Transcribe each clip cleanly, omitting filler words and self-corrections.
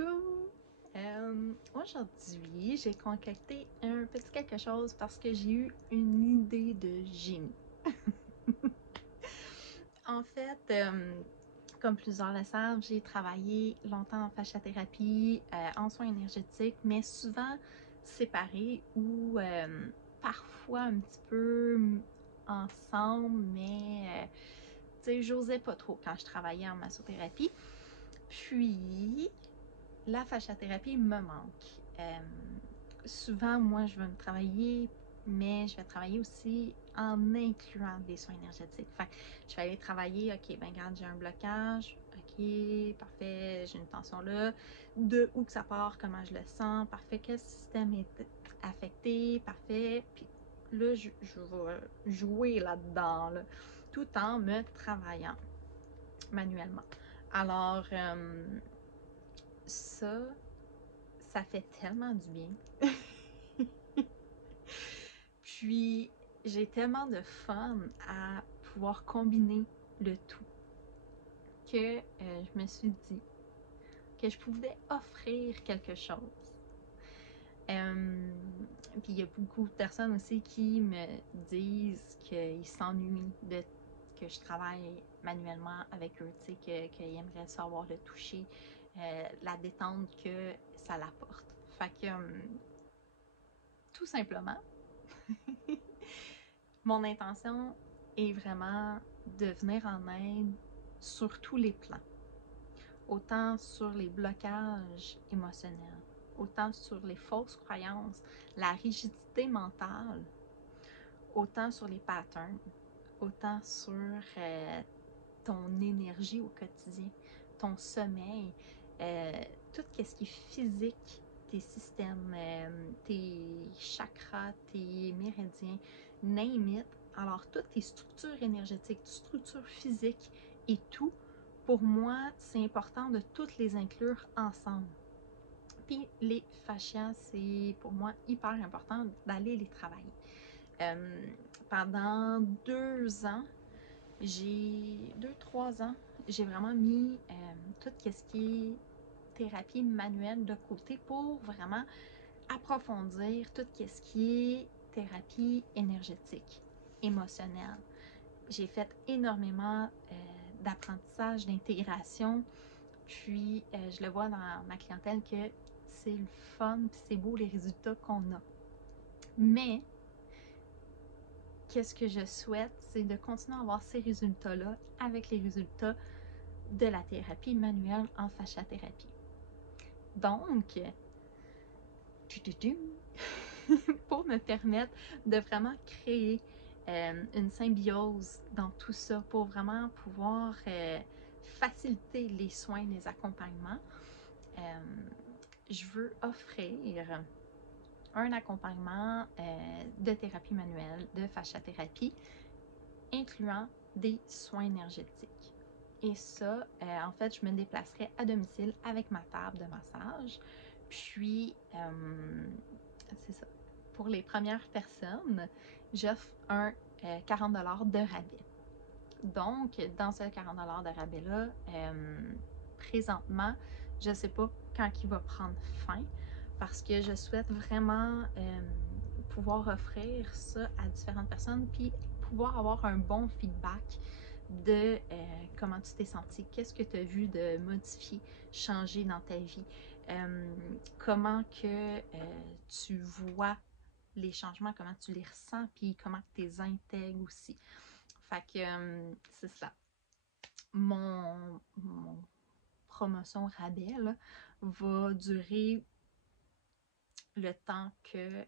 coucou! Aujourd'hui, j'ai concocté un petit quelque chose parce que j'ai eu une idée de génie. En fait, comme plusieurs le savent, j'ai travaillé longtemps en fasciathérapie, en soins énergétiques, mais souvent séparés ou parfois un petit peu ensemble, mais tu sais, j'osais pas trop quand je travaillais en massothérapie. Puis, la fasciathérapie me manque. Souvent, moi, je vais me travailler, mais je vais travailler aussi en incluant des soins énergétiques. Fait que je vais aller travailler, ok, ben regarde, j'ai un blocage, ok, parfait, j'ai une tension là, de où que ça part, comment je le sens, parfait, quel système est affecté, parfait, puis là, je vais jouer là-dedans, là, tout en me travaillant manuellement. Alors, ça fait tellement du bien. Puis, j'ai tellement de fun à pouvoir combiner le tout que je me suis dit que je pouvais offrir quelque chose. Puis, il y a beaucoup de personnes aussi qui me disent qu'ils s'ennuient de que je travaille manuellement avec eux, tu sais, qu'ils aimeraient savoir le toucher, la détente que ça l'apporte. Fait que, tout simplement, mon intention est vraiment de venir en aide sur tous les plans. Autant sur les blocages émotionnels, autant sur les fausses croyances, la rigidité mentale, autant sur les patterns, autant sur ton énergie au quotidien, ton sommeil, tout ce qui est physique, tes systèmes, tes chakras, tes méridiens, name it. Alors, toutes tes structures énergétiques, structures physiques et tout, pour moi, c'est important de toutes les inclure ensemble. Puis les fascias, c'est pour moi hyper important d'aller les travailler. Pendant 2 ans, 3 ans, j'ai vraiment mis tout ce qui est thérapie manuelle de côté pour vraiment approfondir tout ce qui est thérapie énergétique, émotionnelle. J'ai fait énormément d'apprentissage, d'intégration, puis je le vois dans ma clientèle que c'est le fun, puis c'est beau les résultats qu'on a. Mais qu'est-ce que je souhaite, c'est de continuer à avoir ces résultats-là avec les résultats de la thérapie manuelle en fasciathérapie. Donc, pour me permettre de vraiment créer une symbiose dans tout ça, pour vraiment pouvoir faciliter les soins, les accompagnements, je veux offrir un accompagnement de thérapie manuelle, de fasciathérapie, incluant des soins énergétiques. Et ça, en fait, je me déplacerai à domicile avec ma table de massage. Puis, c'est ça. Pour les premières personnes, j'offre un 40 $ de rabais. Donc, dans ce 40 $ de rabais-là, présentement, je ne sais pas quand il va prendre fin parce que je souhaite vraiment pouvoir offrir ça à différentes personnes puis pouvoir avoir un bon feedback de comment tu t'es senti, qu'est-ce que tu as vu de modifier, changer dans ta vie, comment que tu vois les changements, comment tu les ressens, puis comment tu les intègres aussi. Fait que c'est ça. Mon promotion rabais là, va durer le temps que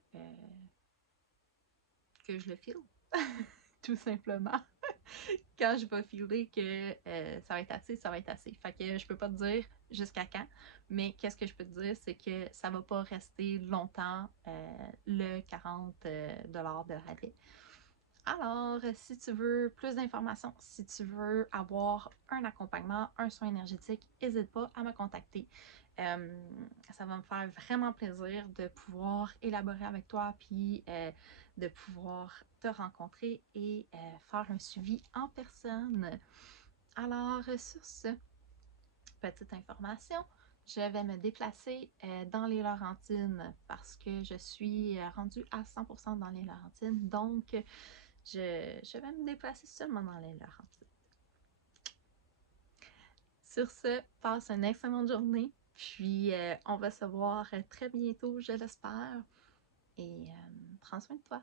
je le file, tout simplement. Quand je vais filer que ça va être assez, ça va être assez. Fait que je peux pas te dire jusqu'à quand, mais qu'est-ce que je peux te dire, c'est que ça va pas rester longtemps le 40 $ de rabais. Alors, si tu veux plus d'informations, si tu veux avoir un accompagnement, un soin énergétique, n'hésite pas à me contacter. Ça va me faire vraiment plaisir de pouvoir élaborer avec toi, puis de pouvoir te rencontrer et faire un suivi en personne. Alors, sur ce, petite information, je vais me déplacer dans les Laurentides parce que je suis rendue à 100% dans les Laurentides. Donc, je vais me déplacer seulement dans les Laurentides. Sur ce, passe une excellente journée. Puis, on va se voir très bientôt, je l'espère. Et prends soin de toi.